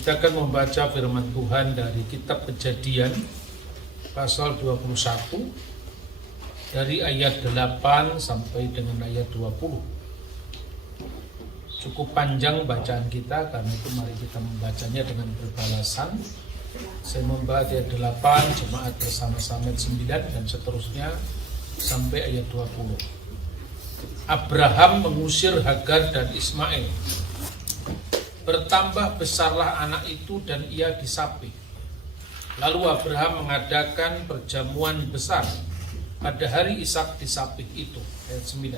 Kita akan membaca firman Tuhan dari kitab Kejadian pasal 21 dari ayat 8 sampai dengan ayat 20. Cukup panjang bacaan kita, karena itu mari kita membacanya dengan berbalasan. Saya membaca ayat 8, jemaat bersama-sama 9 dan seterusnya sampai ayat 20. Abraham mengusir Hagar dan Ismail. Bertambah besarlah anak itu dan ia disapih. Lalu Abraham mengadakan perjamuan besar pada hari Ishak disapih itu. Ayat 9.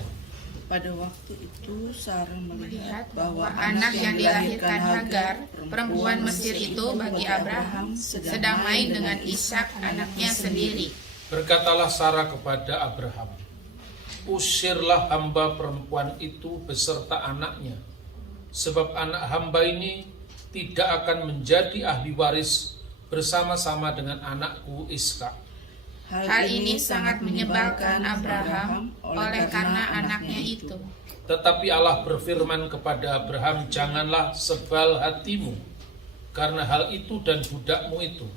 Pada waktu itu Sarah melihat bahwa anak yang dilahirkan Hagar, perempuan Mesir itu bagi Abraham, sedang main dengan Ishak anaknya sendiri. Berkatalah Sarah kepada Abraham, usirlah hamba perempuan itu beserta anaknya, sebab anak hamba ini tidak akan menjadi ahli waris bersama-sama dengan anakku Ishak. Hal ini sangat menyebalkan Abraham oleh karena anaknya itu. Tetapi Allah berfirman kepada Abraham, janganlah sebal hatimu karena hal itu dan budakmu itu.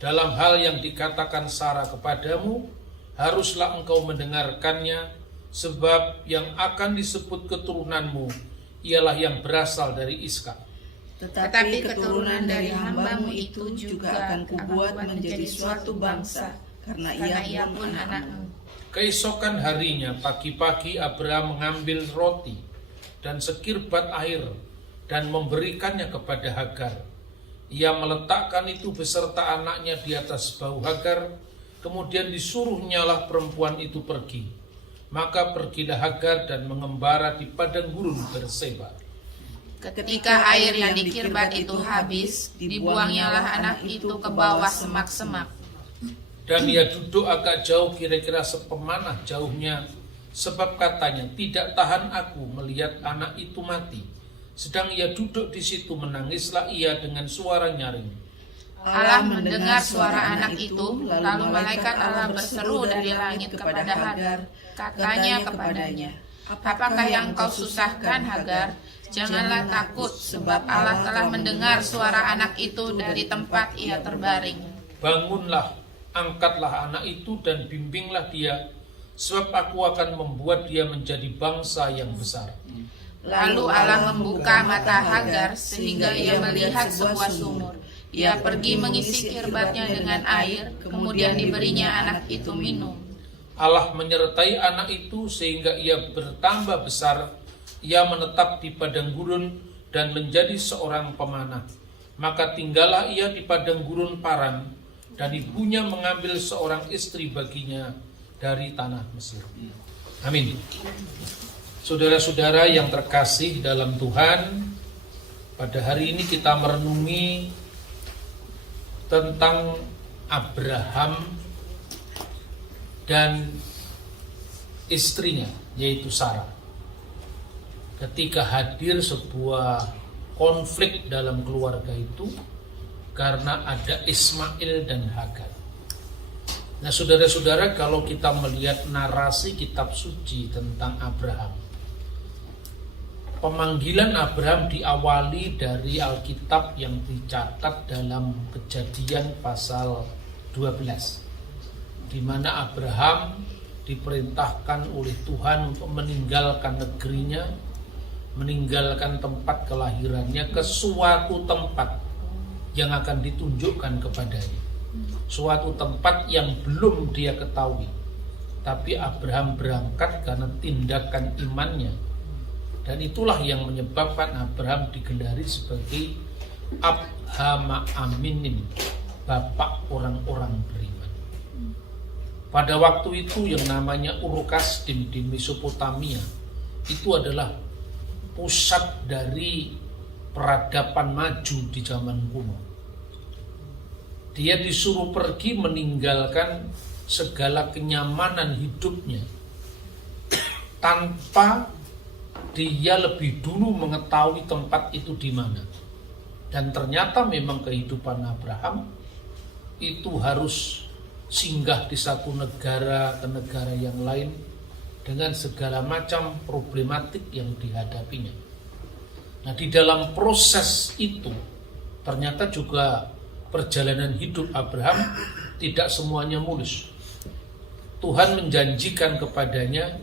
Dalam hal yang dikatakan Sarah kepadamu, haruslah engkau mendengarkannya, sebab yang akan disebut keturunanmu ialah yang berasal dari Ishak. Tetapi keturunan dari hambamu itu juga akan kubuat menjadi suatu bangsa, karena ia pun anakmu. Keesokan harinya pagi-pagi Abraham mengambil roti dan sekirbat air dan memberikannya kepada Hagar. Ia meletakkan itu beserta anaknya di atas bahu Hagar, kemudian disuruhnyalah perempuan itu pergi. Maka pergilah Hagar dan mengembara di padang gurun Berseba. Ketika air yang dikirbat itu habis, dibuangnyalah anak itu ke bawah semak-semak. Dan ia duduk agak jauh, kira-kira sepemanah jauhnya, sebab katanya, tidak tahan aku melihat anak itu mati. Sedang ia duduk di situ, menangislah ia dengan suara nyaring. Allah mendengar suara anak itu, lalu malaikat Allah berseru dari langit kepada Hagar, katanya kepadanya, apakah yang kau susahkan Hagar? Janganlah takut, sebab Allah telah mendengar suara anak itu dari tempat ia terbaring. Bangunlah, angkatlah anak itu dan bimbinglah dia, sebab aku akan membuat dia menjadi bangsa yang besar. Lalu Allah membuka mata Hagar sehingga ia melihat sebuah sumur. Ia pergi mengisi kirbatnya dengan air, kemudian diberinya anak itu minum. Allah menyertai anak itu sehingga ia bertambah besar. Ia menetap di padang gurun dan menjadi seorang pemanah. Maka tinggallah ia di padang gurun Paran, dan ibunya mengambil seorang istri baginya dari tanah Mesir. Amin. Saudara-saudara yang terkasih dalam Tuhan, pada hari ini kita merenungi tentang Abraham dan istrinya, yaitu Sarah. Ketika hadir sebuah konflik dalam keluarga itu karena ada Ismail dan Hagar. Nah, saudara-saudara, kalau kita melihat narasi kitab suci tentang Abraham, pemanggilan Abraham diawali dari Alkitab yang dicatat dalam Kejadian pasal 12, di mana Abraham diperintahkan oleh Tuhan untuk meninggalkan negerinya, meninggalkan tempat kelahirannya ke suatu tempat yang akan ditunjukkan kepadanya. Suatu tempat yang belum dia ketahui, tapi Abraham berangkat karena tindakan imannya. Dan itulah yang menyebabkan Abraham digelari sebagai Abhama Aminin, bapak orang-orang beriman. Pada waktu itu yang namanya Ur-Kasdim di Mesopotamia itu adalah pusat dari peradaban maju di zaman kuno. Dia disuruh pergi meninggalkan segala kenyamanan hidupnya tanpa dia lebih dulu mengetahui tempat itu di mana. Dan ternyata memang kehidupan Abraham itu harus singgah di satu negara ke negara yang lain dengan segala macam problematik yang dihadapinya. Nah, di dalam proses itu ternyata juga perjalanan hidup Abraham tidak semuanya mulus. Tuhan menjanjikan kepadanya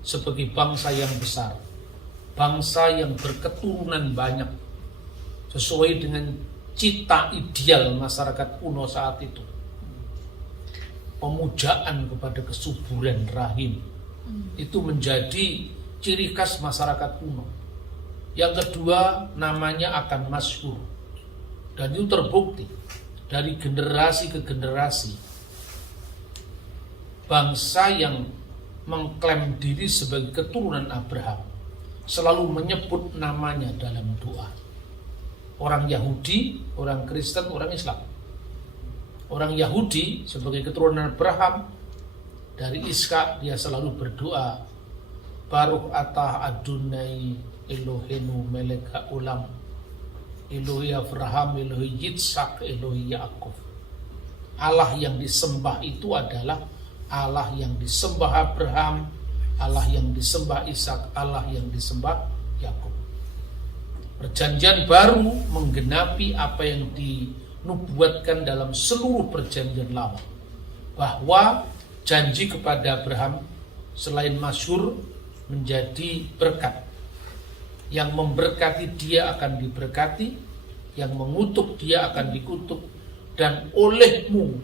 sebagai bangsa yang besar, bangsa yang berketurunan banyak, sesuai dengan cita ideal masyarakat kuno saat itu. Pemujaan kepada kesuburan rahim itu menjadi ciri khas masyarakat kuno. Yang kedua, namanya akan masyhur, dan itu terbukti dari generasi ke generasi. Bangsa yang mengklaim diri sebagai keturunan Abraham selalu menyebut namanya dalam doa. Orang Yahudi, orang Kristen, orang Islam. Orang Yahudi sebagai keturunan Abraham, dari Ishak dia selalu berdoa, Baruch atah Adonai Eloheinu melek ha'olam, Elohi Abraham, Elohi Yitzhak, Elohi Yaakov. Allah yang disembah itu adalah Allah yang disembah Abraham, Allah yang disembah Ishak, Allah yang disembah Yakub. Perjanjian baru menggenapi apa yang dinubuatkan dalam seluruh perjanjian lama, bahwa janji kepada Abraham selain masyhur menjadi berkat. Yang memberkati dia akan diberkati, yang mengutuk dia akan dikutuk, dan olehmu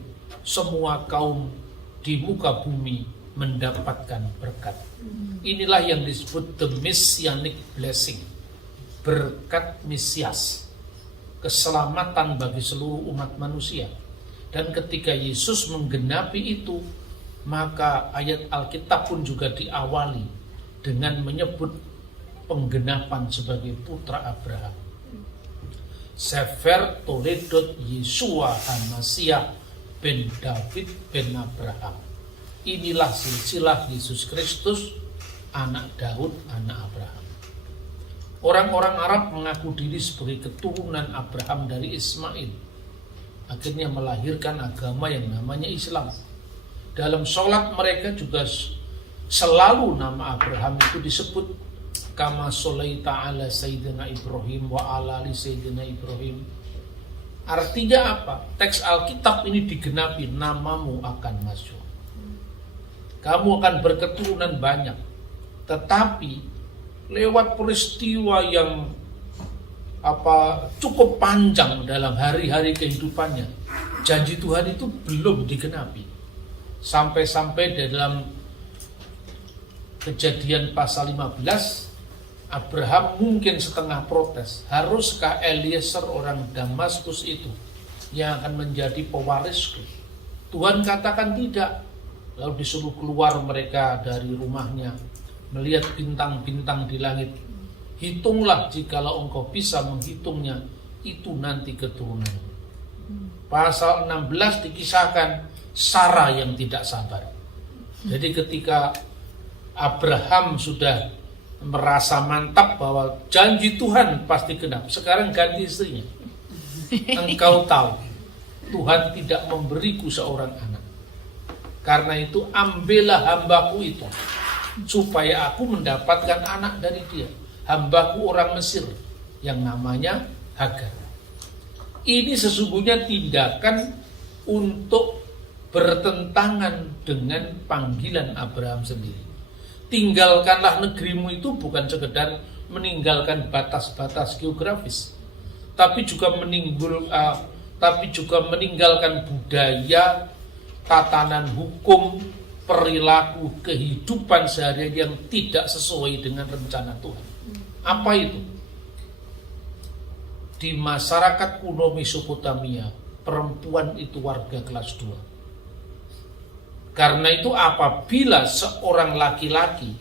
semua kaum di muka bumi mendapatkan berkat. Inilah yang disebut the messianic blessing, berkat Mesias, keselamatan bagi seluruh umat manusia. Dan ketika Yesus menggenapi itu, maka ayat Alkitab pun juga diawali dengan menyebut penggenapan sebagai putra Abraham. Sefer Toledot Yeshua HaMasiah ben David ben Abraham. Inilah silsilah Yesus Kristus, anak Daud, anak Abraham. Orang-orang Arab mengaku diri sebagai keturunan Abraham dari Ismail. Akhirnya melahirkan agama yang namanya Islam. Dalam sholat mereka juga selalu nama Abraham itu disebut, kama sholaita ala Sayyidina Ibrahim wa ala ali Sayyidina Ibrahim. Artinya apa? Teks Alkitab ini digenapi, namamu akan masyhur. Kamu akan berketurunan banyak. Tetapi lewat peristiwa yang cukup panjang dalam hari-hari kehidupannya, janji Tuhan itu belum digenapi. Sampai-sampai dalam Kejadian pasal 15, Abraham mungkin setengah protes. Haruskah Eliezer orang Damaskus itu yang akan menjadi pewarisku? Tuhan katakan tidak. Lalu disuruh keluar mereka dari rumahnya, melihat bintang-bintang di langit. Hitunglah jikalau engkau bisa menghitungnya, itu nanti keturunan. Pasal 16 dikisahkan Sarah yang tidak sabar. Jadi ketika Abraham sudah merasa mantap bahwa janji Tuhan pasti genap, sekarang ganti istrinya. Engkau tahu Tuhan tidak memberiku seorang anak, karena itu ambillah hambaku itu, supaya aku mendapatkan anak dari dia, hambaku orang Mesir yang namanya Hagar. Ini sesungguhnya tindakan untuk bertentangan dengan panggilan Abraham sendiri. Tinggalkanlah negerimu itu bukan sekedar meninggalkan batas-batas geografis, tapi juga meninggalkan budaya, tatanan hukum, perilaku, kehidupan sehari-hari yang tidak sesuai dengan rencana Tuhan. Apa itu? Di masyarakat kuno Mesopotamia, perempuan itu warga kelas 2. Karena itu apabila seorang laki-laki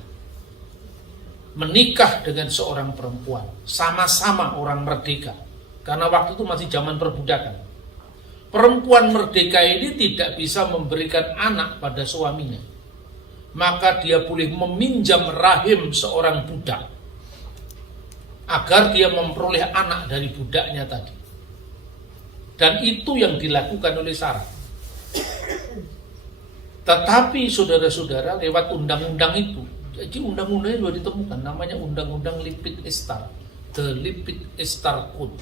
menikah dengan seorang perempuan, sama-sama orang merdeka, karena waktu itu masih zaman perbudakan. Perempuan merdeka ini tidak bisa memberikan anak pada suaminya, maka dia boleh meminjam rahim seorang budak agar dia memperoleh anak dari budaknya tadi. Dan itu yang dilakukan oleh Sarah. Tetapi saudara-saudara, lewat undang-undang itu, jadi undang-undangnya juga ditemukan, namanya Undang-Undang Lipit Ishtar, The Lipit Ishtar Code.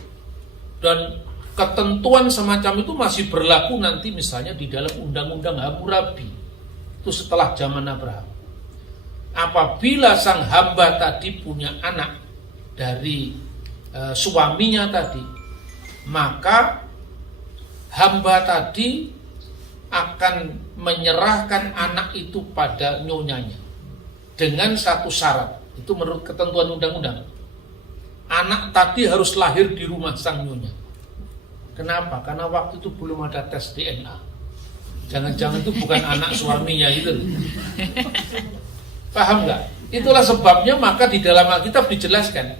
Dan ketentuan semacam itu masih berlaku nanti misalnya di dalam undang-undang Hammurabi. Itu setelah zaman Abraham. Apabila sang hamba tadi punya anak dari suaminya tadi, maka hamba tadi akan menyerahkan anak itu pada nyonyanya dengan satu syarat. Itu menurut ketentuan undang-undang. Anak tadi harus lahir di rumah sang nyonya. Kenapa? Karena waktu itu belum ada tes DNA. Jangan-jangan itu bukan anak suaminya itu. Paham nggak? Itulah sebabnya maka di dalam Alkitab dijelaskan.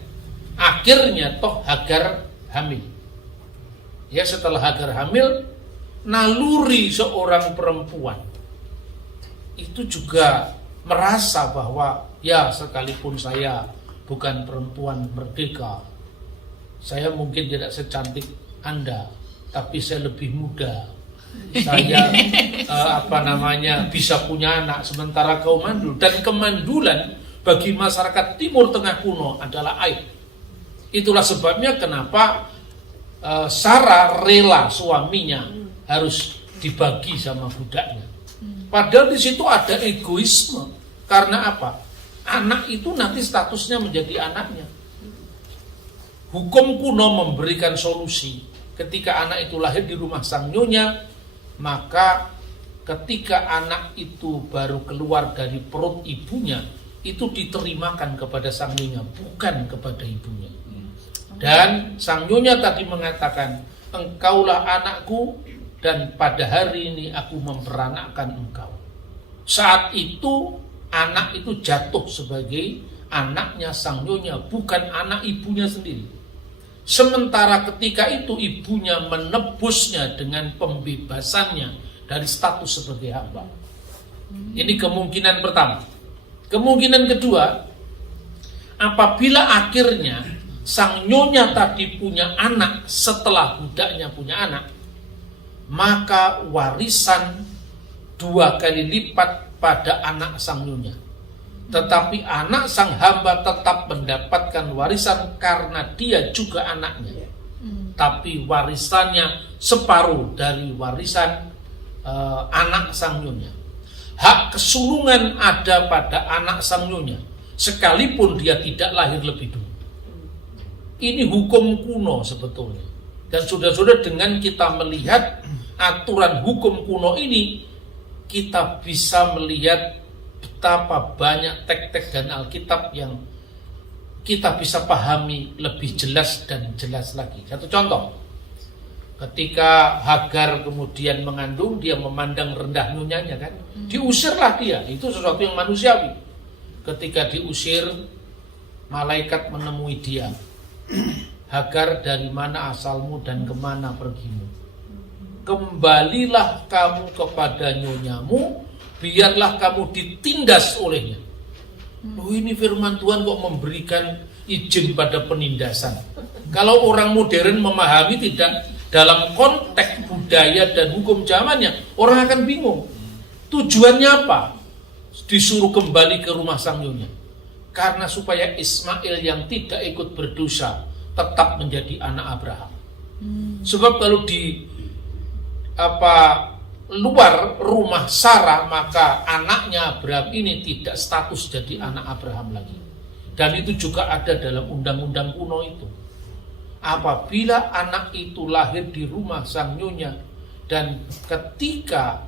Akhirnya toh Hagar hamil. Ya, setelah Hagar hamil, naluri seorang perempuan itu juga merasa bahwa ya sekalipun saya bukan perempuan merdeka, saya mungkin tidak secantik Anda, tapi saya lebih muda. Saya bisa punya anak, sementara kau mandul. Dan kemandulan bagi masyarakat Timur Tengah kuno adalah aib. Itulah sebabnya kenapa Sarah rela suaminya harus dibagi sama budaknya. Padahal di situ ada egoisme. Karena apa? Anak itu nanti statusnya menjadi anaknya. Hukum kuno memberikan solusi. Ketika anak itu lahir di rumah sang nyonya, maka ketika anak itu baru keluar dari perut ibunya, itu diterimakan kepada sang nyonya, bukan kepada ibunya. Dan sang nyonya tadi mengatakan, engkaulah anakku dan pada hari ini aku memperanakkan engkau. Saat itu anak itu jatuh sebagai anaknya sang nyonya, bukan anak ibunya sendiri. Sementara ketika itu ibunya menebusnya dengan pembebasannya dari status sebagai hamba. Ini kemungkinan pertama. Kemungkinan kedua, apabila akhirnya sang nyonya tadi punya anak setelah budaknya punya anak, maka warisan 2 kali lipat pada anak sang nyonya. Tetapi anak sang hamba tetap mendapatkan warisan karena dia juga anaknya. Tapi warisannya separuh dari warisan anak sang nyonya. Hak kesulungan ada pada anak sang nyonya, sekalipun dia tidak lahir lebih dulu. Ini hukum kuno sebetulnya. Dan saudara-saudara, dengan kita melihat aturan hukum kuno ini, kita bisa melihat betapa banyak teks-teks dan Alkitab yang kita bisa pahami lebih jelas dan jelas lagi. Satu contoh, ketika Hagar kemudian mengandung, dia memandang rendah nyonyanya kan, diusirlah dia. Itu sesuatu yang manusiawi. Ketika diusir, malaikat menemui dia. Hagar, dari mana asalmu dan kemana pergimu? Kembalilah kamu kepada nyonyamu, biarlah kamu ditindas olehnya. Oh, ini firman Tuhan kok memberikan izin pada penindasan. Kalau orang modern memahami tidak dalam konteks budaya dan hukum zamannya, orang akan bingung. Tujuannya apa? Disuruh kembali ke rumah sang nyonya. Karena supaya Ismail yang tidak ikut berdosa tetap menjadi anak Abraham. Sebab kalau di luar rumah Sarah, maka anaknya Abraham ini tidak status jadi anak Abraham lagi. Dan itu juga ada dalam undang-undang kuno itu. Apabila anak itu lahir di rumah sang nyonya, dan ketika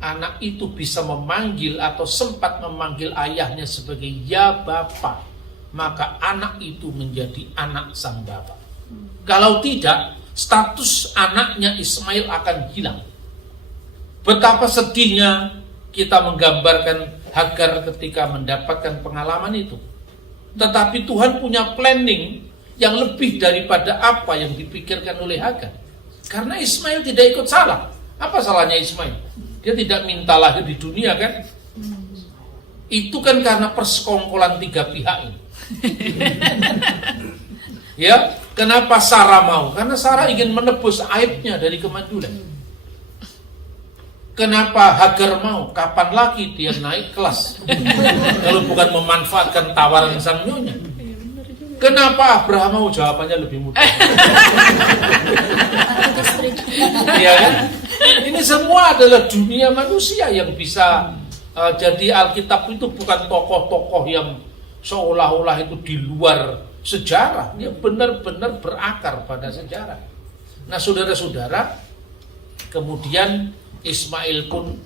anak itu bisa memanggil atau sempat memanggil ayahnya sebagai ya Bapa, maka anak itu menjadi anak sang bapa. Kalau tidak, status anaknya Ismail akan hilang. Betapa sedihnya kita menggambarkan Hagar ketika mendapatkan pengalaman itu. Tetapi Tuhan punya planning yang lebih daripada apa yang dipikirkan oleh Hagar. Karena Ismail tidak ikut salah. Apa salahnya Ismail? Dia tidak minta lahir di dunia kan? Itu kan karena persekongkolan 3 pihak ini. Ya, kenapa Sarah mau? Karena Sarah ingin menebus aibnya dari kemandulan. Kenapa Hagar mau? Kapan lagi dia naik kelas? Kalau bukan memanfaatkan tawaran sang nyonya. Kenapa Abraham mau? Jawabannya lebih mudah. Iya kan? Ini semua adalah dunia manusia yang bisa jadi Alkitab itu bukan tokoh-tokoh yang seolah-olah itu di luar sejarah. Dia benar-benar berakar pada sejarah. Nah, saudara-saudara, kemudian Ismail pun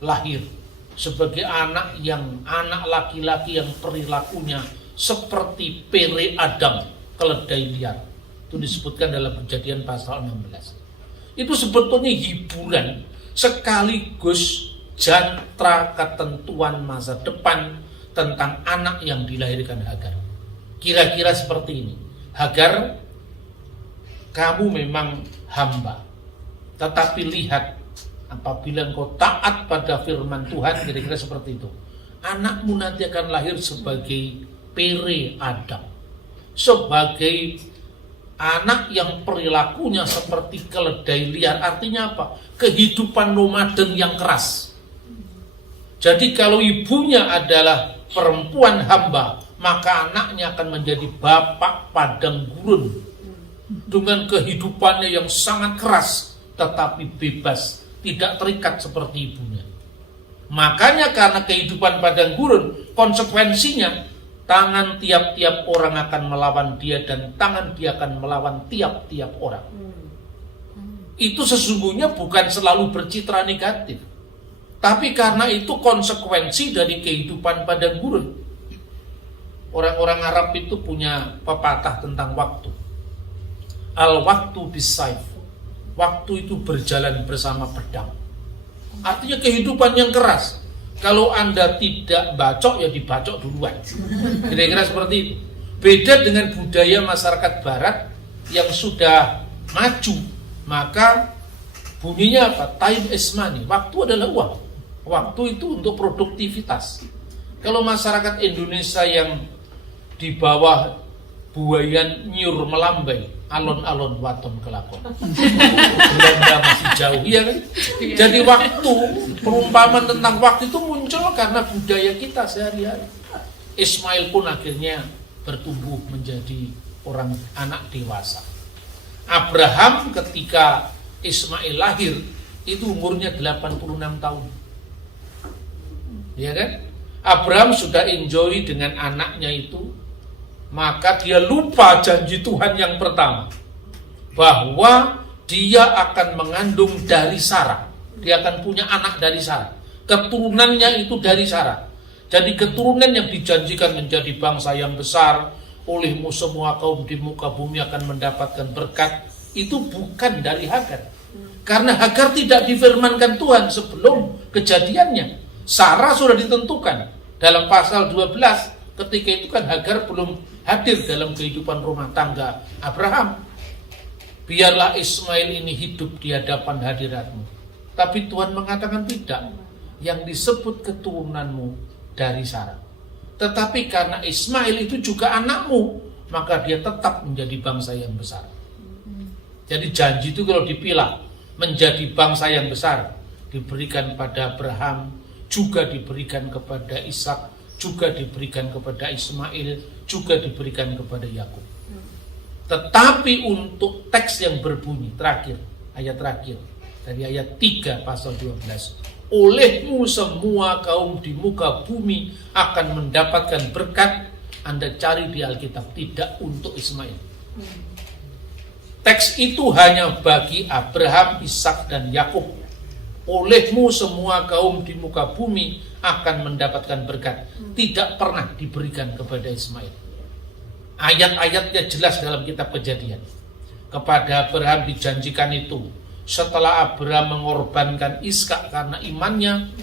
lahir sebagai anak laki-laki yang perilakunya seperti pere Adam, keledai liar. Itu disebutkan dalam Kejadian pasal 16. Itu sebetulnya hiburan sekaligus jantra ketentuan masa depan tentang anak yang dilahirkan Hagar. Kira-kira seperti ini. Hagar, kamu memang hamba, tetapi lihat, apabila engkau taat pada firman Tuhan, kira-kira seperti itu, anakmu nanti akan lahir sebagai pere Adam, sebagai anak yang perilakunya seperti keledai liar. Artinya apa? Kehidupan nomaden yang keras. Jadi kalau ibunya adalah perempuan hamba, maka anaknya akan menjadi bapak padang gurun dengan kehidupannya yang sangat keras tetapi bebas, tidak terikat seperti ibunya. Makanya karena kehidupan padang gurun, konsekuensinya tangan tiap-tiap orang akan melawan dia dan tangan dia akan melawan tiap-tiap orang. Itu sesungguhnya bukan selalu bercitra negatif, tapi karena itu konsekuensi dari kehidupan padang gurun. Orang-orang Arab itu punya pepatah tentang waktu. Al-waktu bis-saif. Waktu itu berjalan bersama pedang. Artinya kehidupan yang keras. Kalau Anda tidak bacok, ya dibacok duluan. Kira-kira seperti itu. Beda dengan budaya masyarakat barat yang sudah maju. Maka bunyinya apa? Time is money. Waktu adalah uang. Waktu itu untuk produktivitas. Kalau masyarakat Indonesia yang di bawah buayan nyur melambai, alon-alon waton kelakon. Belanda masih jauh, ya kan? Jadi waktu, perumpamaan tentang waktu itu muncul karena budaya kita sehari-hari. Ismail pun akhirnya bertumbuh menjadi orang anak dewasa. Abraham ketika Ismail lahir itu umurnya 86 tahun. Ya kan? Abraham sudah enjoy dengan anaknya itu, maka dia lupa janji Tuhan yang pertama, bahwa dia akan mengandung dari Sarah. Dia akan punya anak dari Sarah. Keturunannya itu dari Sarah. Jadi keturunan yang dijanjikan menjadi bangsa yang besar, olehmu semua kaum di muka bumi akan mendapatkan berkat, itu bukan dari Hagar. Karena Hagar tidak difirmankan Tuhan sebelum kejadiannya. Sarah sudah ditentukan dalam pasal 12. Ketika itu kan Hagar belum hadir dalam kehidupan rumah tangga Abraham. Biarlah Ismail ini hidup di hadapan hadiratmu. Tapi Tuhan mengatakan tidak. Yang disebut keturunanmu dari Sarah. Tetapi karena Ismail itu juga anakmu, maka dia tetap menjadi bangsa yang besar. Jadi janji itu kalau dipilah menjadi bangsa yang besar, diberikan pada Abraham, juga diberikan kepada Ishak, juga diberikan kepada Ismail, juga diberikan kepada Yakub. Tetapi untuk teks yang berbunyi terakhir, ayat terakhir dari ayat 3 pasal 12, olehmu semua kaum di muka bumi akan mendapatkan berkat. Anda cari di Alkitab, tidak untuk Ismail. Teks itu hanya bagi Abraham, Ishak dan Yakub. Olehmu semua kaum di muka bumi akan mendapatkan berkat. Tidak pernah diberikan kepada Ismail. Ayat-ayatnya jelas dalam kitab Kejadian. Kepada Abraham dijanjikan itu. Setelah Abraham mengorbankan Ishak karena imannya,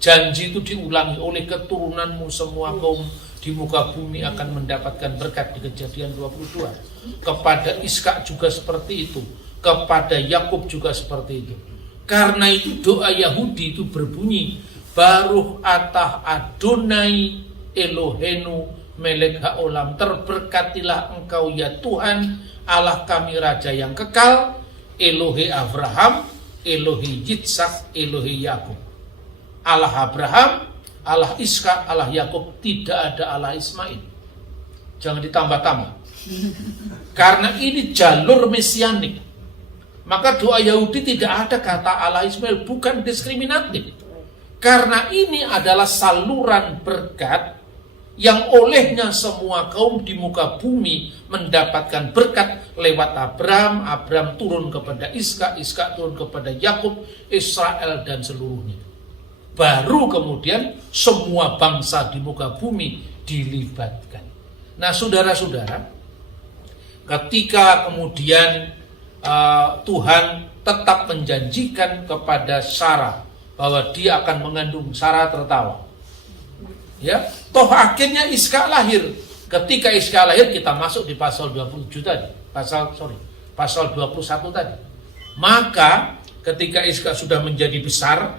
janji itu diulangi, oleh keturunanmu semua kaum di muka bumi akan mendapatkan berkat di Kejadian 22. Kepada Ishak juga seperti itu. Kepada Yakub juga seperti itu. Karena itu doa Yahudi itu berbunyi, Baruch atah Adonai Elohenu melek haolam. Terberkatilah engkau ya Tuhan, Allah kami Raja yang kekal, Elohe Abraham, Elohe Yitzhak, Elohe Yakub. Allah Abraham, Allah Ishak, Allah Yakub, tidak ada Allah Ismail. Jangan ditambah-tambah. Karena ini jalur mesianik. Maka doa Yahudi tidak ada kata Allah Ismail, bukan diskriminatif. Karena ini adalah saluran berkat yang olehnya semua kaum di muka bumi mendapatkan berkat lewat Abraham. Abraham turun kepada Ishak, Ishak turun kepada Yakub, Israel dan seluruhnya. Baru kemudian semua bangsa di muka bumi dilibatkan. Nah, saudara-saudara, ketika kemudian Tuhan tetap menjanjikan kepada Sarah bahwa dia akan mengandung, Sarah tertawa. Ya, toh akhirnya Ishak lahir. Ketika Ishak lahir, kita masuk di pasal 27 tadi, pasal 21 tadi. Maka ketika Ishak sudah menjadi besar,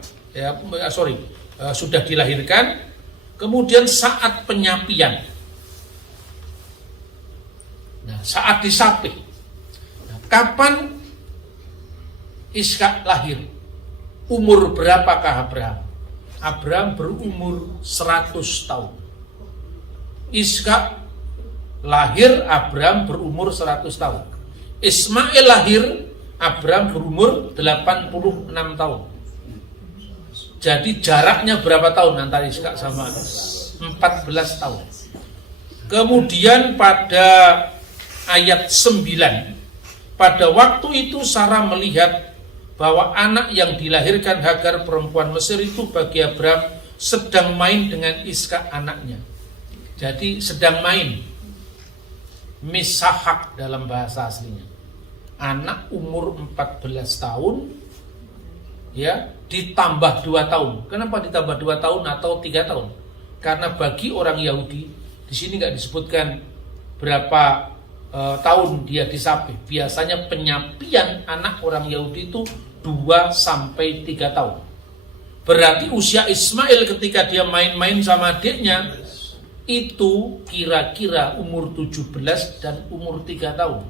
sudah dilahirkan, kemudian saat penyapian. Nah, saat disapih. Nah, kapan Ishak lahir? Umur berapakah Abraham? Abraham berumur 100 tahun. Ishak lahir, Abraham berumur 100 tahun. Ismail lahir, Abraham berumur 86 tahun. Jadi jaraknya berapa tahun antara Ishak sama 14 tahun. Kemudian pada ayat 9, pada waktu itu Sarah melihat bahwa anak yang dilahirkan Hagar perempuan Mesir itu bagi Abraham sedang main dengan Ishak anaknya. Jadi sedang main, misahak dalam bahasa aslinya. Anak umur 14 tahun, ya, ditambah 2 tahun. Kenapa ditambah 2 tahun atau 3 tahun? Karena bagi orang Yahudi, di sini nggak disebutkan berapa tahun dia disapih. Biasanya penyapian anak orang Yahudi itu 2 sampai 3 tahun. Berarti usia Ismail ketika dia main-main sama adiknya itu kira-kira umur 17 dan umur 3 tahun.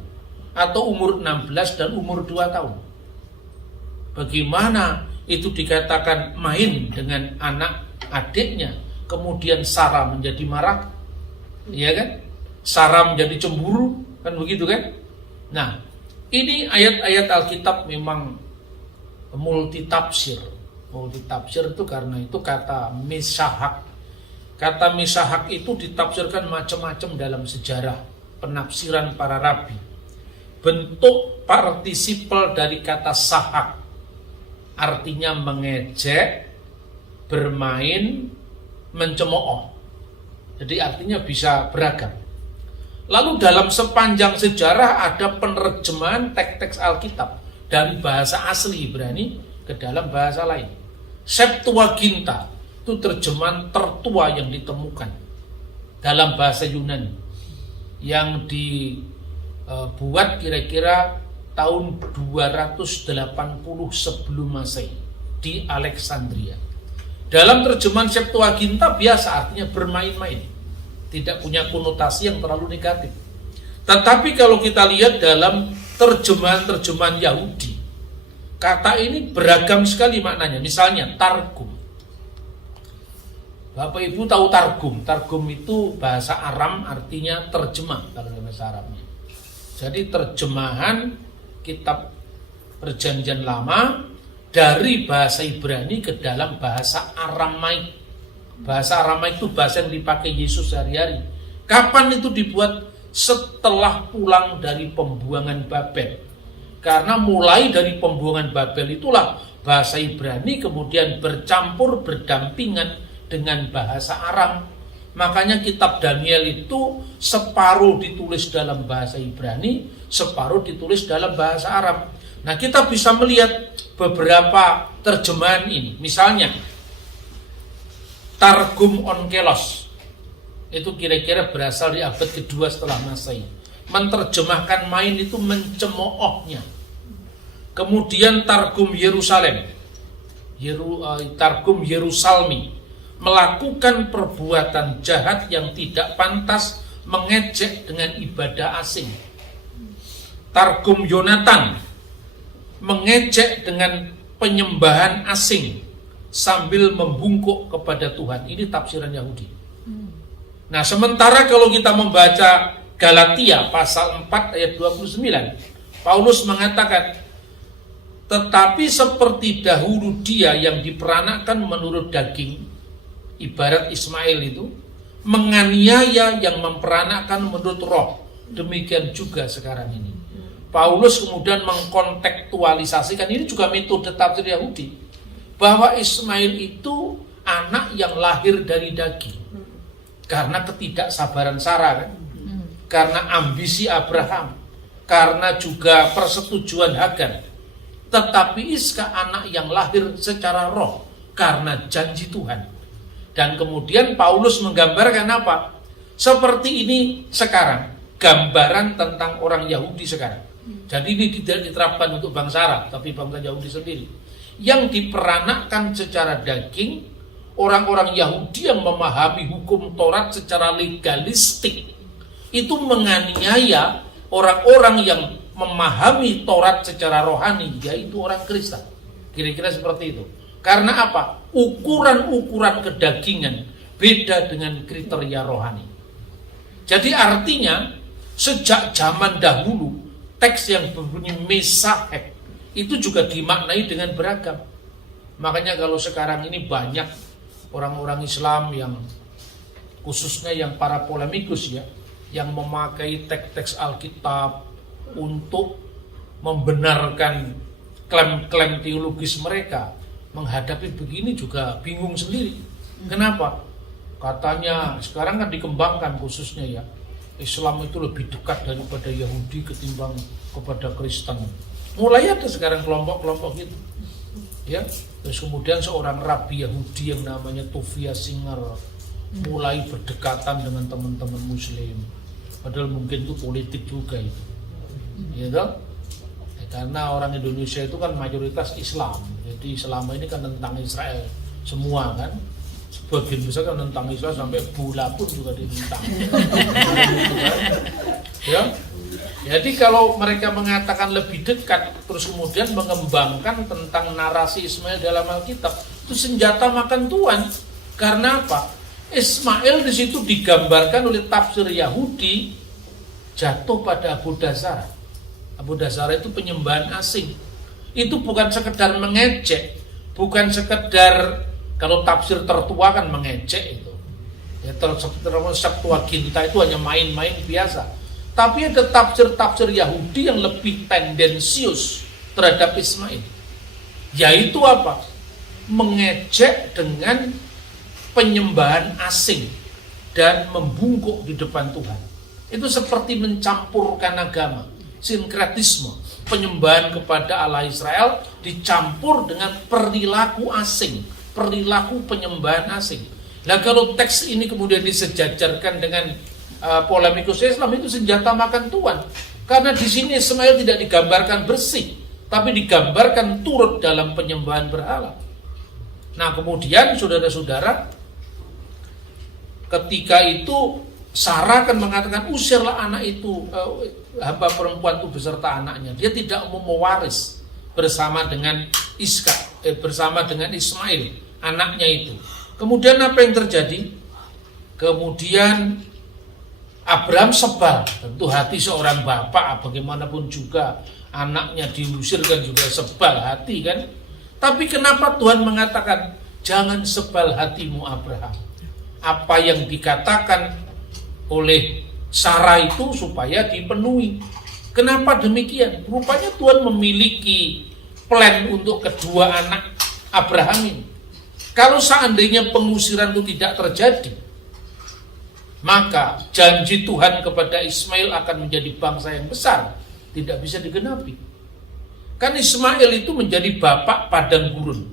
Atau umur 16 dan umur 2 tahun. Bagaimana itu dikatakan main dengan anak adiknya, kemudian Sarah menjadi marah, ya kan? Sarah menjadi cemburu, kan begitu kan? Nah, ini ayat-ayat Alkitab memang multitafsir. Multitafsir itu karena itu kata misahak. Kata misahak itu ditafsirkan macam-macam dalam sejarah penafsiran para rabi. Bentuk partisipal dari kata sahak artinya mengejek, bermain, mencemooh. Jadi artinya bisa beragam. Lalu dalam sepanjang sejarah ada penerjemahan teks-teks Alkitab dari bahasa asli Ibrani ke dalam bahasa lain. Septuaginta itu terjemahan tertua yang ditemukan dalam bahasa Yunani yang dibuat kira-kira tahun 280 sebelum Masehi di Alexandria. Dalam terjemahan Septuaginta biasa artinya bermain-main, tidak punya konotasi yang terlalu negatif. Tetapi kalau kita lihat dalam terjemahan-terjemahan Yahudi, kata ini beragam sekali maknanya. Misalnya Targum. Bapak Ibu tahu Targum? Targum itu bahasa Aram, artinya terjemah kalau bahasa Arabnya. Jadi terjemahan kitab Perjanjian Lama dari bahasa Ibrani ke dalam bahasa Aramaik. Bahasa Aramaik itu bahasa yang dipakai Yesus sehari-hari. Kapan itu dibuat? Setelah pulang dari pembuangan Babel. Karena mulai dari pembuangan Babel itulah bahasa Ibrani kemudian bercampur berdampingan dengan bahasa Aram. Makanya kitab Daniel itu separuh ditulis dalam bahasa Ibrani, separuh ditulis dalam bahasa Aram. Nah, kita bisa melihat beberapa terjemahan ini. Misalnya Targum Onkelos itu kira-kira berasal di abad kedua setelah Masehi. Menerjemahkan main itu mencemoohnya. Kemudian Targum Yerusalem, Targum Yerusalmi, melakukan perbuatan jahat yang tidak pantas, mengejek dengan ibadah asing. Targum Yonatan, mengejek dengan penyembahan asing sambil membungkuk kepada Tuhan. Ini tafsiran Yahudi. Nah, sementara kalau kita membaca Galatia pasal 4 ayat 29, Paulus mengatakan, tetapi seperti dahulu dia yang diperanakkan menurut daging, ibarat Ismail itu, menganiaya yang memperanakkan menurut roh, demikian juga sekarang ini. Paulus kemudian mengkontekstualisasikan, ini juga metode tafsir Yahudi, bahwa Ismail itu anak yang lahir dari daging karena ketidaksabaran Sarah kan? Karena ambisi Abraham, karena juga persetujuan Hagar. Tetapi Iska anak yang lahir secara roh karena janji Tuhan. Dan kemudian Paulus menggambarkan apa? Seperti ini sekarang, gambaran tentang orang Yahudi sekarang. Jadi ini tidak diterapkan untuk bangsa Arab, tapi bangsa Yahudi sendiri. Yang diperanakkan secara daging, orang-orang Yahudi yang memahami hukum Taurat secara legalistik, itu menganiaya orang-orang yang memahami Taurat secara rohani, yaitu orang Kristen. Kira-kira seperti itu. Karena apa? Ukuran-ukuran kedagingan beda dengan kriteria rohani. Jadi artinya sejak zaman dahulu teks yang berbunyi Mesahek itu juga dimaknai dengan beragam. Makanya kalau sekarang ini banyak orang-orang Islam yang khususnya yang para polemikus ya, yang memakai teks-teks Alkitab untuk membenarkan klaim-klaim teologis mereka, menghadapi begini juga bingung sendiri. Kenapa? Katanya sekarang kan dikembangkan khususnya ya, Islam itu lebih dekat daripada Yahudi ketimbang kepada Kristen. Mulai ada sekarang kelompok-kelompok gitu. Ya, terus kemudian seorang rabi Yahudi yang namanya Tovia Singer mulai berdekatan dengan teman-teman Muslim. Padahal mungkin itu politik juga itu. Ya toh? Karena orang Indonesia itu kan mayoritas Islam. Jadi selama ini kan tentang Israel semua kan. Sebagian besar kan tentang Israel, sampai bola pun juga ditentang. Ya. Jadi kalau mereka mengatakan lebih dekat, terus kemudian mengembangkan tentang narasi Ismail dalam Alkitab, itu senjata makan tuan. Karena apa? Ismail di situ digambarkan oleh tafsir Yahudi jatuh pada Abodazara. Abodazara itu penyembahan asing. Itu bukan sekedar mengejek, bukan sekedar kalau tafsir tertua kan mengejek itu. Ya, Septuaginta itu hanya main-main biasa. Tapi ada tafsir-tafsir Yahudi yang lebih tendensius terhadap Ismail. Yaitu apa? Mengejek dengan penyembahan asing dan membungkuk di depan Tuhan. Itu seperti mencampurkan agama, sinkretisme, penyembahan kepada Allah Israel dicampur dengan perilaku asing, perilaku penyembahan asing. Nah, kalau teks ini kemudian disejajarkan dengan polemikus Islam, itu senjata makan tuan. Karena di sini Ismail tidak digambarkan bersih, tapi digambarkan turut dalam penyembahan berhala. Nah, kemudian saudara-saudara, ketika itu Sarah akan mengatakan, usirlah anak itu, hamba perempuan itu beserta anaknya. Dia tidak mau mewaris bersama dengan bersama dengan Ismail, anaknya itu. Kemudian apa yang terjadi? Kemudian Abraham sebal. Tentu hati seorang bapak bagaimanapun juga anaknya diusirkan juga sebal hati kan. Tapi kenapa Tuhan mengatakan jangan sebal hatimu Abraham? Apa yang dikatakan oleh Sarah itu supaya dipenuhi. Kenapa demikian? Rupanya Tuhan memiliki plan untuk kedua anak Abraham ini. Kalau seandainya pengusiran itu tidak terjadi, maka janji Tuhan kepada Ismail akan menjadi bangsa yang besar tidak bisa digenapi. Kan Ismail itu menjadi bapak padang gurun,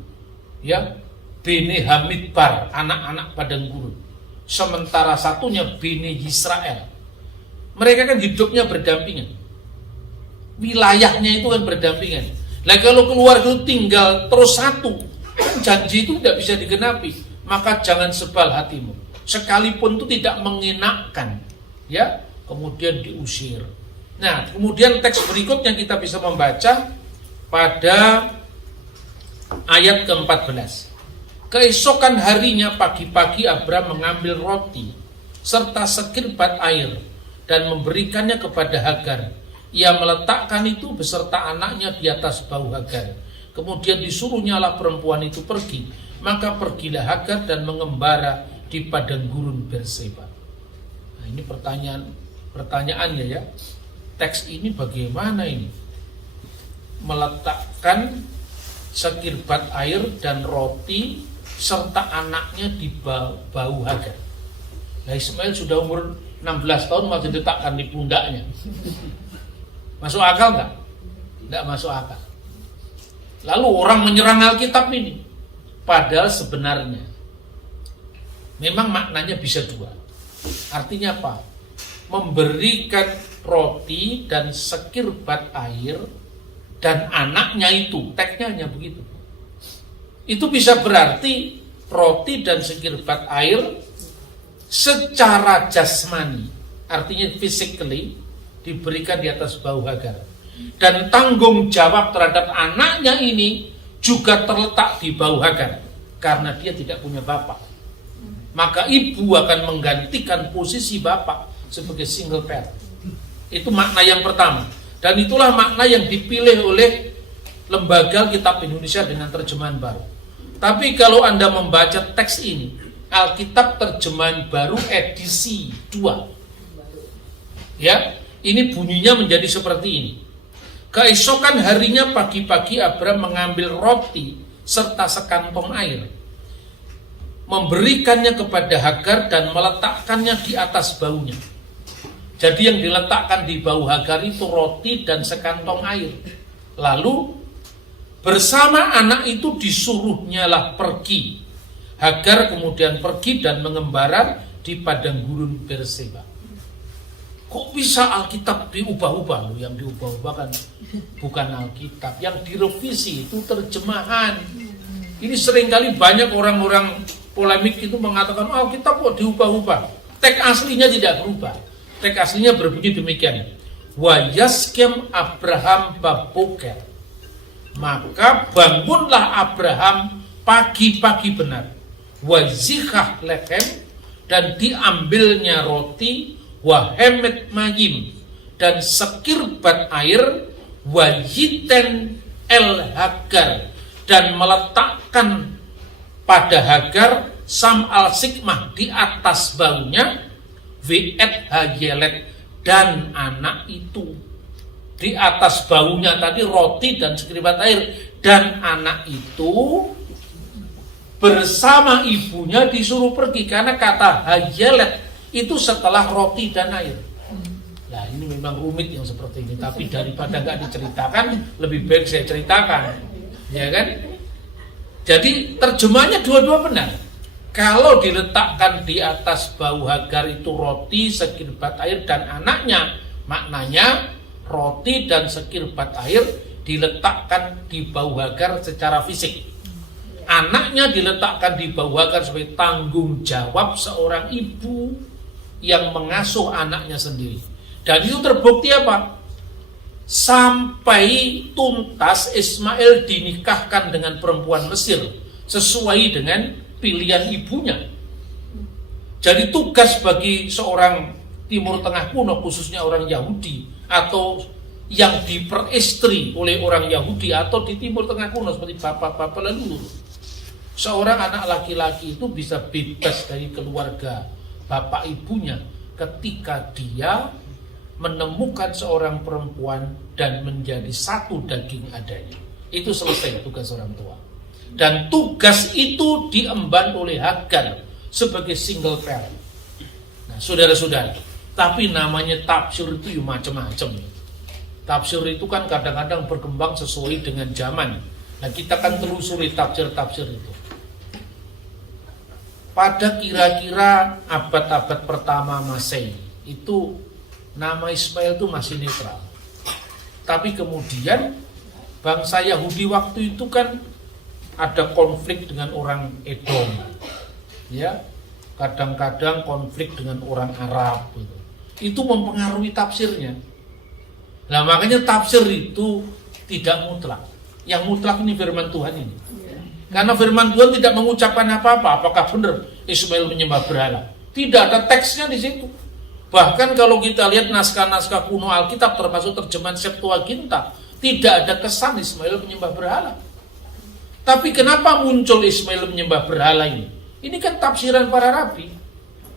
ya, Bene Hamidbar, anak-anak padang gurun. Sementara satunya Bene Yisrael. Mereka kan hidupnya berdampingan, wilayahnya itu kan berdampingan. Nah, kalau keluarga itu tinggal terus satu, kan janji itu tidak bisa digenapi. Maka jangan sebal hatimu, sekalipun itu tidak mengenakkan, ya, kemudian diusir. Nah, kemudian teks berikutnya kita bisa membaca pada ayat ke-14. Keesokan harinya pagi-pagi Abraham mengambil roti, serta sekirbat air dan memberikannya kepada Hagar. Ia meletakkan itu beserta anaknya di atas bahu Hagar. Kemudian disuruhnyalah perempuan itu pergi. Maka pergilah Hagar dan mengembara di padang gurun Berseba. Nah, ini pertanyaannya ya. Teks ini bagaimana ini? Meletakkan sekirbat air dan roti serta anaknya di bahu Hagar. Nah, Ismail sudah umur 16 tahun masih diletakkan di pundaknya. Masuk akal nggak? Nggak masuk akal. Lalu orang menyerang Alkitab ini. Padahal sebenarnya memang maknanya bisa dua. Artinya apa? Memberikan roti dan sekirbat air dan anaknya itu, teksnya hanya begitu. Itu bisa berarti roti dan sekirbat air secara jasmani, artinya physically, diberikan di atas bahu Hagar. Dan tanggung jawab terhadap anaknya ini juga terletak di bahu Hagar, karena dia tidak punya bapak. Maka ibu akan menggantikan posisi bapak sebagai single parent. Itu makna yang pertama. Dan itulah makna yang dipilih oleh Lembaga Kitab Indonesia dengan terjemahan baru. Tapi kalau Anda membaca teks ini, Alkitab terjemahan baru edisi 2. Ya, ini bunyinya menjadi seperti ini. Keesokan harinya pagi-pagi Abram mengambil roti serta sekantong air, memberikannya kepada Hagar dan meletakkannya di atas bahunya. Jadi yang diletakkan di bahu Hagar itu roti dan sekantong air. Lalu bersama anak itu disuruhnyalah pergi. Hagar kemudian pergi dan mengembara di padang gurun Berseba. Kok bisa Alkitab diubah-ubah? Loh, yang diubah-ubah kan bukan Alkitab, yang direvisi itu terjemahan. Ini seringkali banyak orang-orang polemik itu mengatakan Alkitab kok diubah-ubah. Teks aslinya tidak berubah. Teks aslinya berbunyi demikian. Wa yaskem Abraham baboker. Maka bangunlah Abraham pagi-pagi benar. Wa zikah lechem, dan diambilnya roti. Wa hemet mayim, dan sekirbat air. Wa yiten el Hagar, dan meletakkan pada Hagar sam al sikmah di atas bahunya. Viet hayelet, dan anak itu. Di atas bahunya tadi roti dan sekirbat air, dan anak itu bersama ibunya disuruh pergi. Karena kata hayelet itu setelah roti dan air. Nah, ini memang rumit yang seperti ini. Tapi daripada nggak diceritakan, lebih baik saya ceritakan, ya kan? Jadi terjemahnya dua-dua benar. Kalau diletakkan di atas bahu Hagar itu roti, sekirbat air dan anaknya, maknanya roti dan sekirbat air diletakkan di bahu Hagar secara fisik. Anaknya diletakkan di bahu Hagar sebagai tanggung jawab seorang ibu yang mengasuh anaknya sendiri. Dan itu terbukti apa? Sampai tuntas Ismail dinikahkan dengan perempuan Mesir sesuai dengan pilihan ibunya. Jadi tugas bagi seorang Timur Tengah kuno, khususnya orang Yahudi atau yang diperistri oleh orang Yahudi atau di Timur Tengah kuno seperti bapak-bapak leluhur, seorang anak laki-laki itu bisa bebas dari keluarga bapak ibunya ketika dia menemukan seorang perempuan dan menjadi satu daging adanya. Itu selesai tugas orang tua. Dan tugas itu diemban oleh Hagar sebagai single parent. Nah, saudara-saudara, tapi namanya tafsir itu macam-macam. Tafsir itu kan kadang-kadang berkembang sesuai dengan zaman. Nah, kita kan telusuri tafsir-tafsir itu. Pada kira-kira abad-abad pertama Masehi, itu nama Ismail itu masih netral. Tapi kemudian bangsa Yahudi waktu itu kan ada konflik dengan orang Edom, ya, kadang-kadang konflik dengan orang Arab, gitu. Itu mempengaruhi tafsirnya. Nah, makanya tafsir itu tidak mutlak. Yang mutlak ini firman Tuhan ini. Karena firman Tuhan tidak mengucapkan apa-apa. Apakah benar Ismail menyembah berhala? Tidak ada teksnya di situ. Bahkan kalau kita lihat naskah-naskah kuno Alkitab termasuk terjemahan Septuaginta, tidak ada kesan Ismail menyembah berhala. Tapi kenapa muncul Ismail menyembah berhala ini? Ini kan tafsiran para rabi.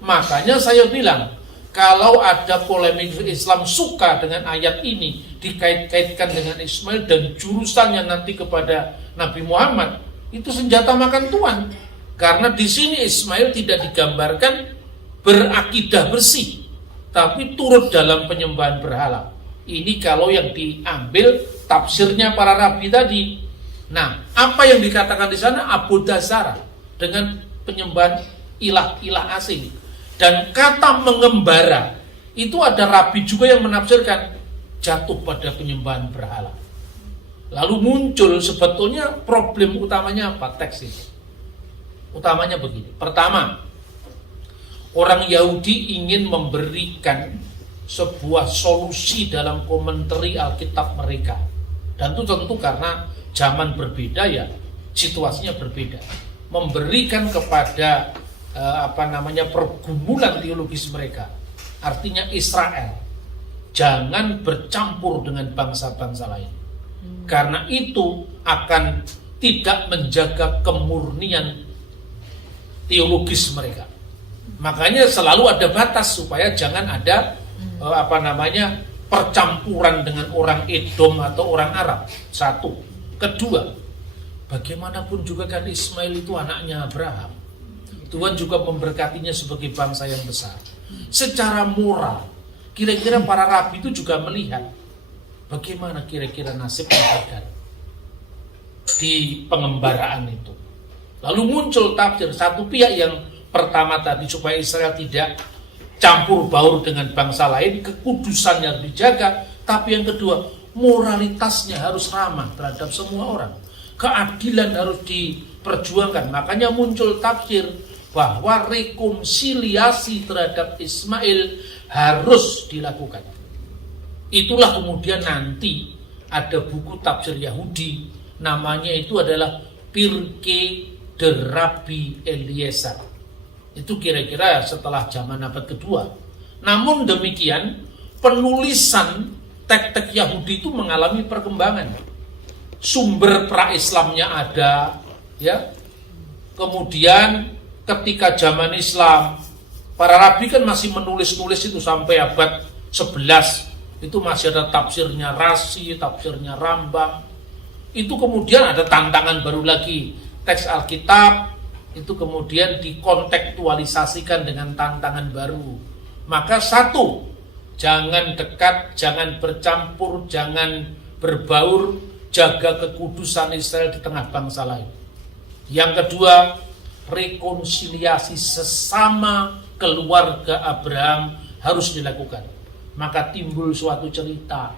Makanya saya bilang, kalau ada polemik Islam suka dengan ayat ini dikait-kaitkan dengan Ismail dan jurusannya nanti kepada Nabi Muhammad, itu senjata makan tuan. Karena di sini Ismail tidak digambarkan berakidah bersih, tapi turut dalam penyembahan berhala. Ini kalau yang diambil tafsirnya para rabi tadi. Nah, apa yang dikatakan di sana? Abodazara, dengan penyembahan ilah-ilah asing. Dan kata mengembara, itu ada rabi juga yang menafsirkan jatuh pada penyembahan berhala. Lalu muncul sebetulnya problem utamanya apa? Teks ini utamanya begini. Pertama, orang Yahudi ingin memberikan sebuah solusi dalam komentari Alkitab mereka. Dan itu tentu karena zaman berbeda ya, situasinya berbeda. Memberikan kepada pergumulan teologis mereka. Artinya Israel jangan bercampur dengan bangsa-bangsa lain. Karena itu akan tidak menjaga kemurnian teologis mereka. Makanya selalu ada batas supaya jangan ada percampuran dengan orang Edom atau orang Arab. Satu. Kedua, bagaimanapun juga kan Ismail itu anaknya Abraham. Tuhan juga memberkatinya sebagai bangsa yang besar. Secara moral, kira-kira para rabi itu juga melihat bagaimana kira-kira nasib Hagar di pengembaraan itu. Lalu muncul tafsir satu pihak yang pertama tadi supaya Israel tidak campur baur dengan bangsa lain, kekudusannya harus dijaga. Tapi yang kedua, moralitasnya harus ramah terhadap semua orang. Keadilan harus diperjuangkan. Makanya muncul tafsir bahwa rekonsiliasi terhadap Ismail harus dilakukan. Itulah kemudian nanti ada buku tafsir Yahudi, namanya itu adalah Pirkei de Rabbi Eliezer. Itu kira-kira setelah zaman abad kedua. Namun demikian, penulisan teks-teks Yahudi itu mengalami perkembangan. Sumber pra-Islamnya ada, ya. Kemudian ketika zaman Islam, para rabi kan masih menulis-nulis itu sampai abad 11. Itu masih ada tafsirnya Rashi, tafsirnya Rambam. Itu kemudian ada tantangan baru lagi. Teks Alkitab itu kemudian dikontekstualisasikan dengan tantangan baru. Maka satu, jangan dekat, jangan bercampur, jangan berbaur, jaga kekudusan Israel di tengah bangsa lain. Yang kedua, rekonsiliasi sesama keluarga Abraham harus dilakukan. Maka timbul suatu cerita.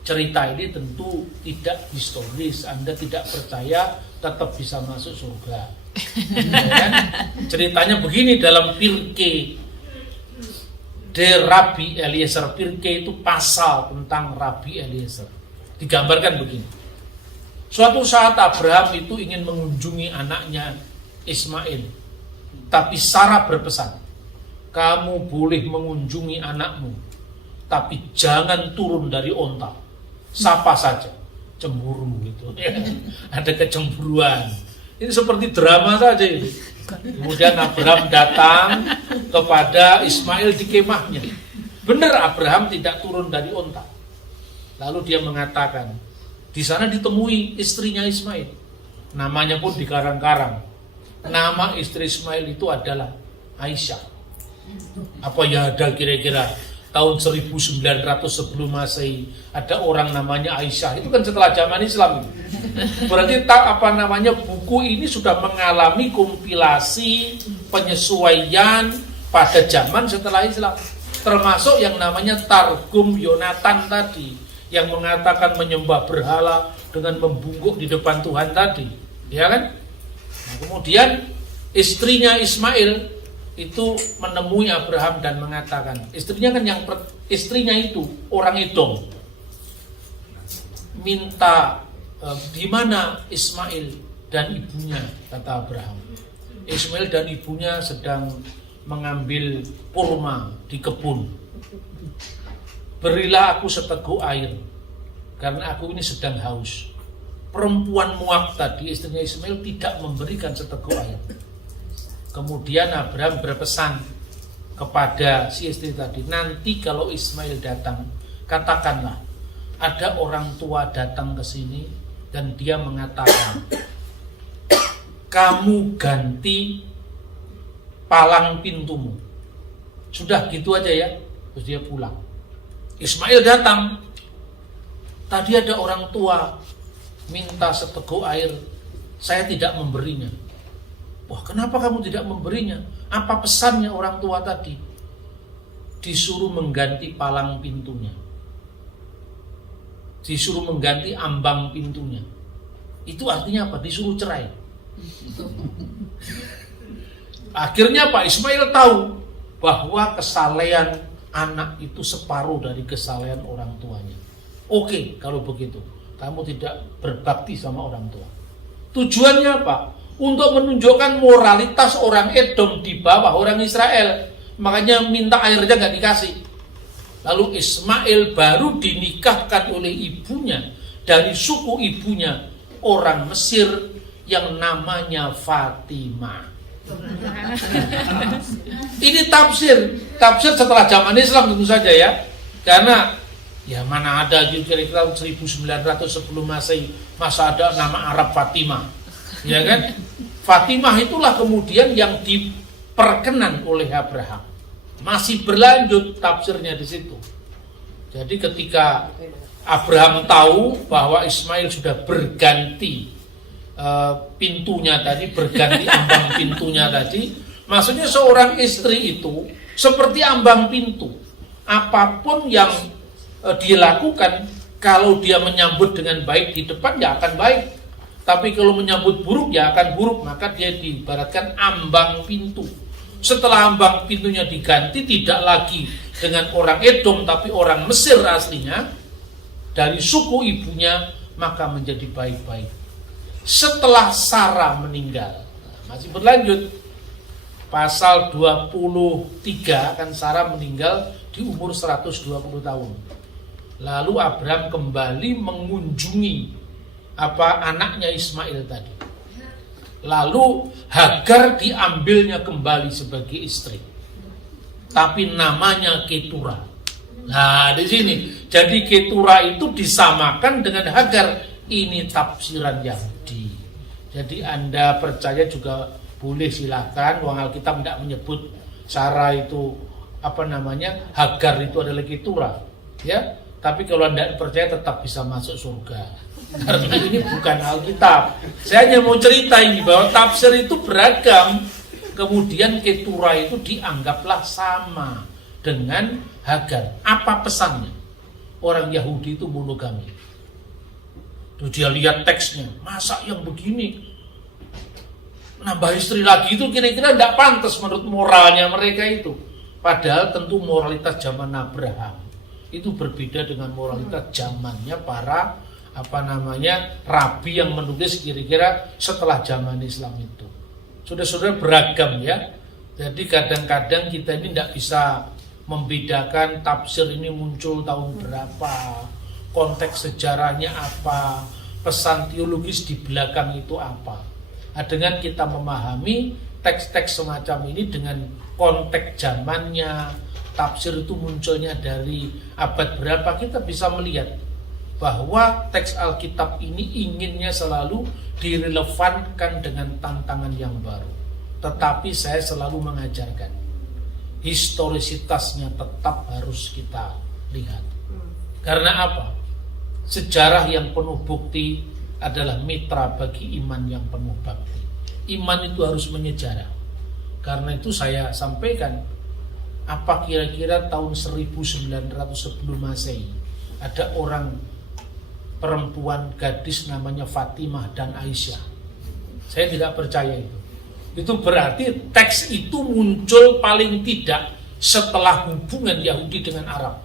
Cerita ini tentu tidak historis. Anda tidak percaya, tetap bisa masuk surga. Ya kan? Ceritanya begini dalam Pirkei de Rabbi Eliezer. Pirkei itu pasal tentang Rabbi Eliezer. Digambarkan begini. Suatu saat Abraham itu ingin mengunjungi anaknya Ismail. Tapi Sarah berpesan, kamu boleh mengunjungi anakmu, tapi jangan turun dari onta. Sapa saja. Cemburu gitu. Ada kecemburuan. Ini seperti drama saja ini. Kemudian Abraham datang kepada Ismail di kemahnya. Benar Abraham tidak turun dari onta. Lalu dia mengatakan, di sana ditemui istrinya Ismail. Namanya pun dikarang-karang. Nama istri Ismail itu adalah Aisyah. Apa ya ada kira-kira tahun 1900 sebelum Masehi ada orang namanya Aisyah. Itu kan setelah zaman Islam. Berarti buku ini sudah mengalami kompilasi penyesuaian pada zaman setelah Islam. Termasuk yang namanya Targum Yonatan tadi, yang mengatakan menyembah berhala dengan membungkuk di depan Tuhan tadi, ya kan? Nah, kemudian istrinya Ismail itu menemui Abraham dan mengatakan, istrinya itu orang Edom, minta di mana Ismail dan ibunya, kata Abraham. Ismail dan ibunya sedang mengambil kurma di kebun. Berilah aku seteguk air, karena aku ini sedang haus. Perempuan Moab tadi, istrinya Ismail, tidak memberikan seteguk air. Kemudian Abraham berpesan kepada si istri tadi, nanti kalau Ismail datang, katakanlah ada orang tua datang ke sini dan dia mengatakan, kamu ganti palang pintumu. Sudah gitu aja ya. Terus dia pulang. Ismail datang. Tadi ada orang tua minta seteguk air, saya tidak memberinya. Wah, kenapa kamu tidak memberinya? Apa pesannya orang tua tadi? Disuruh mengganti palang pintunya. Disuruh mengganti ambang pintunya. Itu artinya apa? Disuruh cerai. Akhirnya Pak Ismail tahu bahwa kesalehan anak itu separuh dari kesalehan orang tuanya. Oke, kalau begitu, kamu tidak berbakti sama orang tua. Tujuannya apa? Untuk menunjukkan moralitas orang Edom di bawah orang Israel. Makanya minta airnya nggak dikasih. Lalu Ismail baru dinikahkan oleh ibunya, dari suku ibunya, orang Mesir yang namanya Fatimah. Ini tafsir setelah zaman Islam tentu saja ya, karena ya mana ada kira-kira 1900 sebelum Masehi masa ada nama Arab Fatimah, ya kan? Fatimah itulah kemudian yang diperkenan oleh Abraham. Masih berlanjut tafsirnya di situ. Jadi ketika Abraham tahu bahwa Ismail sudah berganti pintunya tadi, berganti ambang pintunya tadi, maksudnya seorang istri itu seperti ambang pintu. Apapun yang dilakukan, kalau dia menyambut dengan baik di depan ya akan baik, tapi kalau menyambut buruk ya akan buruk. Maka dia diibaratkan ambang pintu. Setelah ambang pintunya diganti, tidak lagi dengan orang Edom tapi orang Mesir aslinya, dari suku ibunya, maka menjadi baik-baik. Setelah Sarah meninggal, masih berlanjut, pasal 23 kan Sarah meninggal di umur 120 tahun. Lalu Abraham kembali mengunjungi anaknya Ismail tadi. Lalu Hagar diambilnya kembali sebagai istri, tapi namanya Ketura. Nah di sini, jadi Ketura itu disamakan dengan Hagar. Ini tafsiran Yahudi. Jadi Anda percaya juga boleh, silakan. Wong Alkitab tidak menyebut Sarah itu Hagar itu adalah Ketura, ya. Tapi kalau Anda percaya tetap bisa masuk surga. Karena ini bukan Alkitab. Saya hanya mau cerita ini bahwa tafsir itu beragam. Kemudian Ketura itu dianggaplah sama dengan Hagar. Apa pesannya? Orang Yahudi itu monogami. Tuh dia lihat teksnya, masa yang begini nambah istri lagi itu kira-kira tidak pantas menurut moralnya mereka itu. Padahal tentu moralitas zaman Abraham itu berbeda dengan moralitas zamannya para rabi yang menulis kira-kira setelah zaman Islam itu. Saudara-saudara, beragam ya. Jadi kadang-kadang kita ini tidak bisa membedakan tafsir ini muncul tahun berapa, konteks sejarahnya apa, pesan teologis di belakang itu apa. Nah, dengan kita memahami teks-teks semacam ini dengan konteks zamannya, tafsir itu munculnya dari abad berapa, kita bisa melihat bahwa teks Alkitab ini inginnya selalu direlevankan dengan tantangan yang baru. Tetapi saya selalu mengajarkan, historisitasnya tetap harus kita lihat. Karena apa? Sejarah yang penuh bukti adalah mitra bagi iman yang penuh bakti. Iman itu harus menyejarah. Karena itu saya sampaikan, apa kira-kira tahun 1900 sebelum Masehi ada orang perempuan gadis namanya Fatimah dan Aisyah. Saya tidak percaya itu. Itu berarti teks itu muncul paling tidak setelah hubungan Yahudi dengan Arab,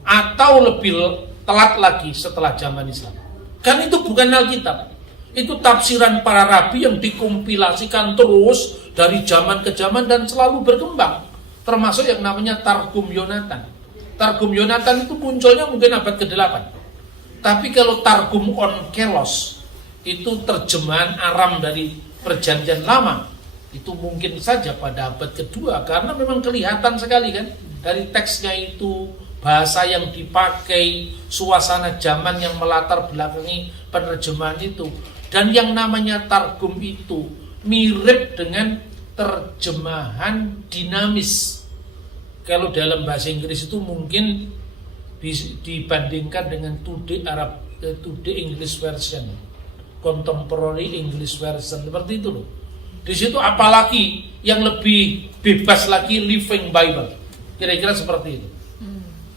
atau lebih telat lagi setelah zaman Islam. Kan itu bukan Alkitab, itu tafsiran para rabi yang dikompilasikan terus dari zaman ke zaman dan selalu berkembang. Termasuk yang namanya Targum Yonatan. Targum Yonatan itu munculnya mungkin abad ke-8. Tapi kalau Targum Onkelos, itu terjemahan Aram dari Perjanjian Lama, itu mungkin saja pada abad kedua, karena memang kelihatan sekali kan dari teksnya itu, bahasa yang dipakai, suasana zaman yang melatar belakangi penerjemahan itu. Dan yang namanya targum itu mirip dengan terjemahan dinamis. Kalau dalam bahasa Inggris itu mungkin dibandingkan dengan Today English Version, Contemporary English Version, seperti itu loh. Di situ apalagi yang lebih bebas lagi Living Bible, kira-kira seperti itu.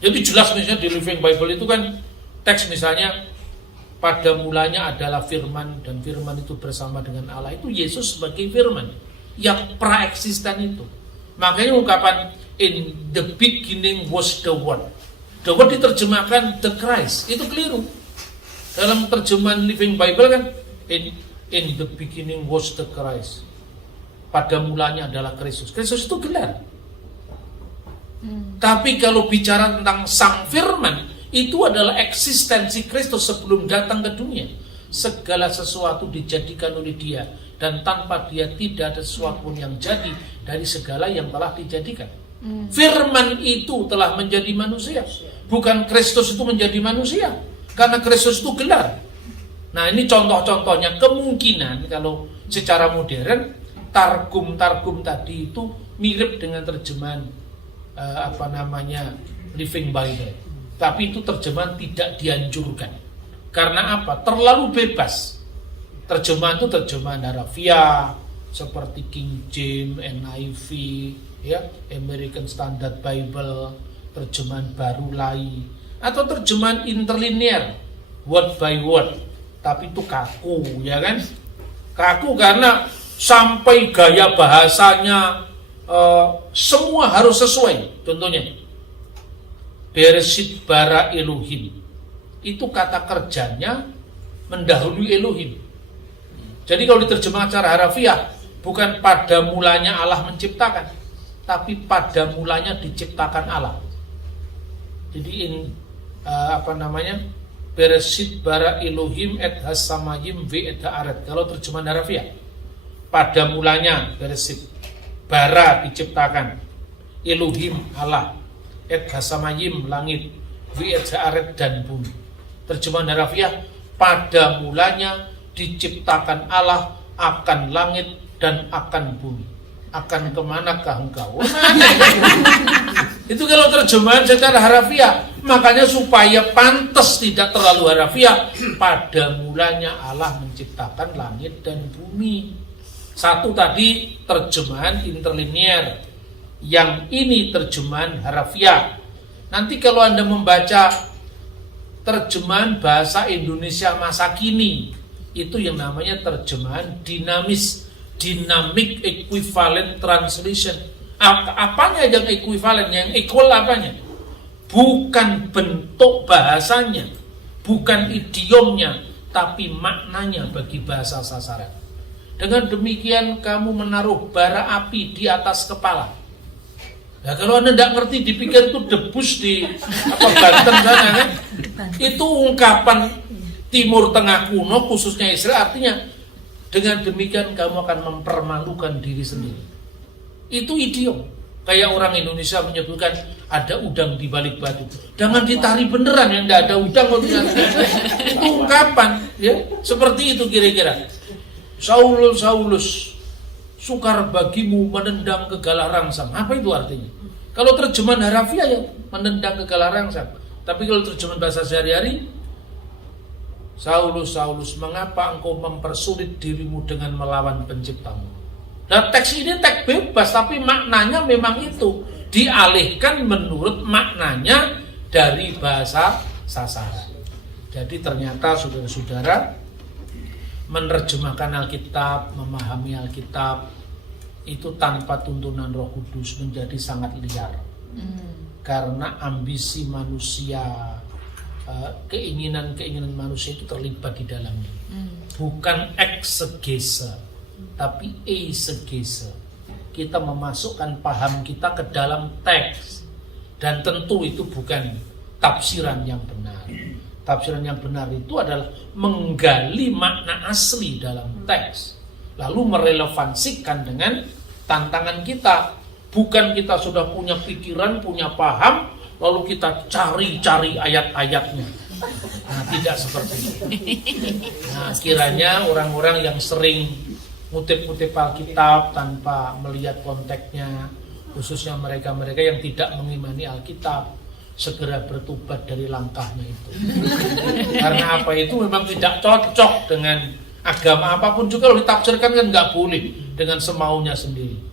Jadi jelas misalnya di Living Bible itu kan teks misalnya pada mulanya adalah firman dan firman itu bersama dengan Allah, itu Yesus sebagai firman yang praeksisten itu. Makanya ungkapan in the beginning was the word. The word diterjemahkan the Christ, itu keliru. Dalam terjemahan Living Bible kan in the beginning was the Christ. Pada mulanya adalah Kristus. Kristus itu gelar. Tapi kalau bicara tentang Sang Firman, itu adalah eksistensi Kristus sebelum datang ke dunia. Segala sesuatu dijadikan oleh Dia, dan tanpa Dia tidak ada sesuatu pun yang jadi dari segala yang telah dijadikan. Firman itu telah menjadi manusia, bukan Kristus itu menjadi manusia, karena Kristus itu gelar. Nah, ini contoh-contohnya. Kemungkinan kalau secara modern targum tadi itu mirip dengan terjemahan Living Bible. Tapi itu terjemahan tidak dianjurkan. Karena apa? Terlalu bebas. Terjemahan itu terjemahan harafiah seperti King James, NIV, ya, American Standard Bible, terjemahan baru lai, atau terjemahan interlinear, word by word. Tapi itu kaku, ya kan? Kaku karena sampai gaya bahasanya semua harus sesuai. Contohnya Bereshit bara Elohim, itu kata kerjanya mendahului Elohim. Jadi kalau diterjemahkan secara harafiah, bukan pada mulanya Allah menciptakan, tapi pada mulanya diciptakan Allah. Jadi Bereshit bara Elohim et hasamayim ve et haaret. Kalau terjemahan harafiah, pada mulanya Bereshit, bara diciptakan, Elohim Allah, et hasamayim langit, ve et haaret dan bumi. Terjemahan harafiah, pada mulanya diciptakan Allah akan langit dan akan bumi. Akan kemanakah engkau? Itu kalau terjemahan secara harafiah. Makanya supaya pantas tidak terlalu harafiah, pada mulanya Allah menciptakan langit dan bumi. Satu tadi terjemahan interlinear, yang ini terjemahan harafiah. Nanti kalau Anda membaca terjemahan bahasa Indonesia masa kini, itu yang namanya terjemahan dinamis, dynamic equivalent translation. Apanya yang equivalent, yang equal apanya? Bukan bentuk bahasanya, bukan idiomnya, tapi maknanya bagi bahasa sasaran. Dengan demikian kamu menaruh bara api di atas kepala. Nah, kalau Anda tidak ngerti, dipikir itu debus di Banten sana kan? Itu ungkapan Timur Tengah kuno, khususnya Israel, artinya dengan demikian kamu akan mempermalukan diri sendiri. Itu idiom. Kayak orang Indonesia menyebutkan ada udang di balik batu. Jangan ditari beneran, yang tidak ada udang. Itu ungkapan, ya, seperti itu kira-kira. Saulus, Saulus, sukar bagimu menendang ke galah rangsang. Apa itu artinya? Kalau terjemahan harafiah ya menendang ke galah rangsang. Tapi kalau terjemahan bahasa sehari-hari, Saulus, Saulus, mengapa engkau mempersulit dirimu dengan melawan penciptamu? Nah, teks ini teks bebas, tapi maknanya memang itu dialihkan menurut maknanya dari bahasa sasaran. Jadi ternyata saudara-saudara, menerjemahkan Alkitab, memahami Alkitab itu tanpa tuntunan Roh Kudus menjadi sangat liar. Karena ambisi manusia, keinginan manusia itu terlibat di dalamnya. Bukan eksegese, tapi eisegese. kita memasukkan paham kita ke dalam teks. Dan tentu itu bukan tafsiran yang benar. Tafsiran yang benar itu adalah menggali makna asli dalam teks, lalu merelevansikan dengan tantangan kita. Bukan kita sudah punya pikiran, punya paham, lalu kita cari-cari ayat-ayatnya. Nah, tidak seperti itu. Nah, kiranya orang-orang yang sering ngutip-ngutip Alkitab tanpa melihat konteksnya, khususnya mereka-mereka yang tidak mengimani Alkitab, segera bertobat dari langkahnya itu. Karena apa, itu memang tidak cocok dengan agama apapun juga. Kalau ditafsirkan kan nggak boleh dengan semaunya sendiri.